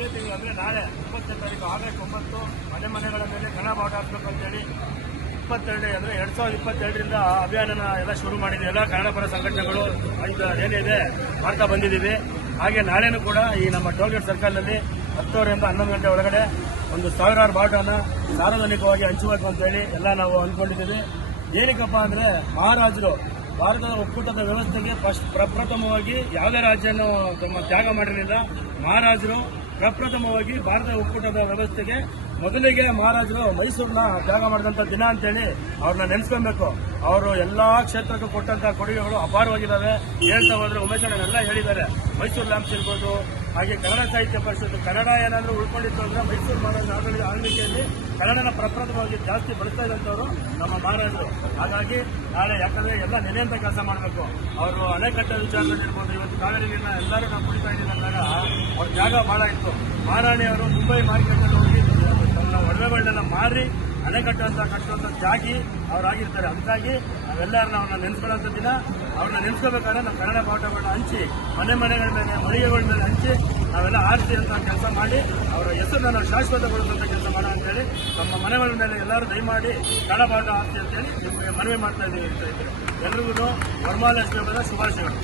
ಇದೇ ತಿಂಗಳು ಅಂದರೆ ನಾಳೆ 20ನೇ ತಾರೀಕು ಆಗಸ್ಟ್ 9 ಮನೆಗಳ ಮೇಲೆ ಕನ್ನಡ ಬಾವುಟ ಹಾಕಬೇಕು ಅಂತೇಳಿ 22 ಅಂದರೆ 2022ರಿಂದ ಅಭಿಯಾನನ ಎಲ್ಲ ಶುರು ಮಾಡಿದ್ವಿ. ಎಲ್ಲ ಕನ್ನಡ ಪರ ಸಂಘಟನೆಗಳು ಏನಿದೆ ಮಾಡ್ತಾ ಬಂದಿದ್ದೀವಿ. ಹಾಗೆ ನಾಳೆನೂ ಕೂಡ ಈ ನಮ್ಮ ಟೋಲ್ಗೇಟ್ ಸರ್ಕಲ್ನಲ್ಲಿ 10 ರಿಂದ 11 ಗಂಟೆ ಒಳಗಡೆ ಒಂದು 1000 ಬಾವುಟನ ಸಾರ್ವಜನಿಕವಾಗಿ ಹಂಚಬೇಕು ಅಂತೇಳಿ ಎಲ್ಲ ನಾವು ಅಂದ್ಕೊಂಡಿದ್ದೀವಿ. ಏನಕ್ಕಪ್ಪ ಅಂದರೆ ಮಹಾರಾಜರು ಭಾರತದ ಒಕ್ಕೂಟದ ವ್ಯವಸ್ಥೆಗೆ ಪ್ರಪ್ರಥಮವಾಗಿ ಯಾವುದೇ ರಾಜ್ಯನೂ ತಮ್ಮ ತ್ಯಾಗ ಮಾಡಿರಲಿಲ್ಲ. ಮಹಾರಾಜರು ಪ್ರಪ್ರಥಮವಾಗಿ ಭಾರತದ ಒಕ್ಕೂಟದ ವ್ಯವಸ್ಥೆಗೆ ಮೊದಲಿಗೆ ಮಹಾರಾಜರು ಮೈಸೂರನ್ನ ತ್ಯಾಗ ಮಾಡಿದಂಥ ದಿನ ಅಂತೇಳಿ ಅವ್ರನ್ನ ನೆನೆಸ್ಕೊಬೇಕು. ಅವರು ಎಲ್ಲ ಕ್ಷೇತ್ರಕ್ಕೂ ಕೊಟ್ಟಂಥ ಕೊಡುಗೆಗಳು ಅಪಾರವಾಗಿದ್ದಾವೆ. ಹೇಳ್ತಾ ಹೋದ್ರೆ ಉಮೇಶ್ ಎಲ್ಲ ಹೇಳಿದ್ದಾರೆ. ಮೈಸೂರು ಲ್ಯಾಂಪ್ಸ್ ಇರ್ಬೋದು, ಹಾಗೆ ಕನ್ನಡ ಸಾಹಿತ್ಯ ಪರಿಷತ್ತು, ಕನ್ನಡ ಏನಾದರೂ ಉಳ್ಕೊಂಡಿತ್ತು ಅಂದರೆ ಮೈಸೂರು ಮಹಾರಾಜರ ಆಳ್ವಿಕೆಯಲ್ಲಿ ಕನ್ನಡನ ಪ್ರಪ್ರಥಮವಾಗಿ ಜಾಸ್ತಿ ಬಳಸ್ತಾ ಇದ್ದಂಥವ್ರು ನಮ್ಮ ಮಹಾರಾಜರು. ಹಾಗಾಗಿ ನಾಳೆ ಯಾಕಂದರೆ ಎಲ್ಲ ನೆನೆಯಂಥ ಕೆಲಸ ಮಾಡಬೇಕು. ಅವರು ಅಣೆಕಟ್ಟೆ ವಿಚಾರದಲ್ಲಿರ್ಬೋದು, ಇವತ್ತು ಕಾವೇರಿ ನೀರನ್ನ ಎಲ್ಲರೂ ನಾವು ಕುಡಿತಾ ಇದ್ದೀವಿ ಅಂದಾಗ ಅವ್ರ ಜಾಗ ಭಾಳ ಇತ್ತು. ಮಹಾರಾಣಿಯವರು ಮುಂಬೈ ಮಾರ್ಕೆಟಲ್ಲಿ ಹೋಗಿ ತನ್ನ ಒಡವೆಗಳನ್ನೆಲ್ಲ ಮಾರಿ ಅಣೆಕಟ್ಟು ಅಂತ ಕಟ್ಟುವಂಥ ಜಾಗಿ ಅವರಾಗಿರ್ತಾರೆ. ಅದಕ್ಕಾಗಿ ನಾವೆಲ್ಲರನ್ನ ಅವ್ರನ್ನ ನೆನೆಸ್ಕೊಳ್ಳೋಂಥ ದಿನ. ಅವ್ರನ್ನ ನೆನೆಸ್ಕೋಬೇಕಾದ್ರೆ ನಾವು ಕನ್ನಡ ಬಾವುಟಗಳನ್ನ ಹಂಚಿ ಮನೆಗಳ ಮೇಲೆ ಮಳಿಗೆಗಳ ಮೇಲೆ ಹಂಚಿ ನಾವೆಲ್ಲ ಆರ್ತಿ ಅಂತ ಕೆಲಸ ಮಾಡಿ ಅವರ ಹೆಸರನ್ನ ನಾವು ಶಾಶ್ವತಗೊಳಿಸುವಂಥ ಕೆಲಸ ಮಾಡೋಣ ಅಂತೇಳಿ ನಮ್ಮ ಮನೆಗಳ ಮೇಲೆ ಎಲ್ಲರೂ ದಯಮಾಡಿ ಕನ್ನಡ ಬಾವುಟ ಆರ್ತಿ ಅಂತೇಳಿ ನಿಮಗೆ ಮನವಿ ಮಾಡ್ತಾ ಇದ್ದೀವಿ. ಎಲ್ರಿಗೂ ವರಮಹಾಲಕ್ಷ್ಮಿ ಹಬ್ಬದ ಶುಭಾಶಯಗಳು.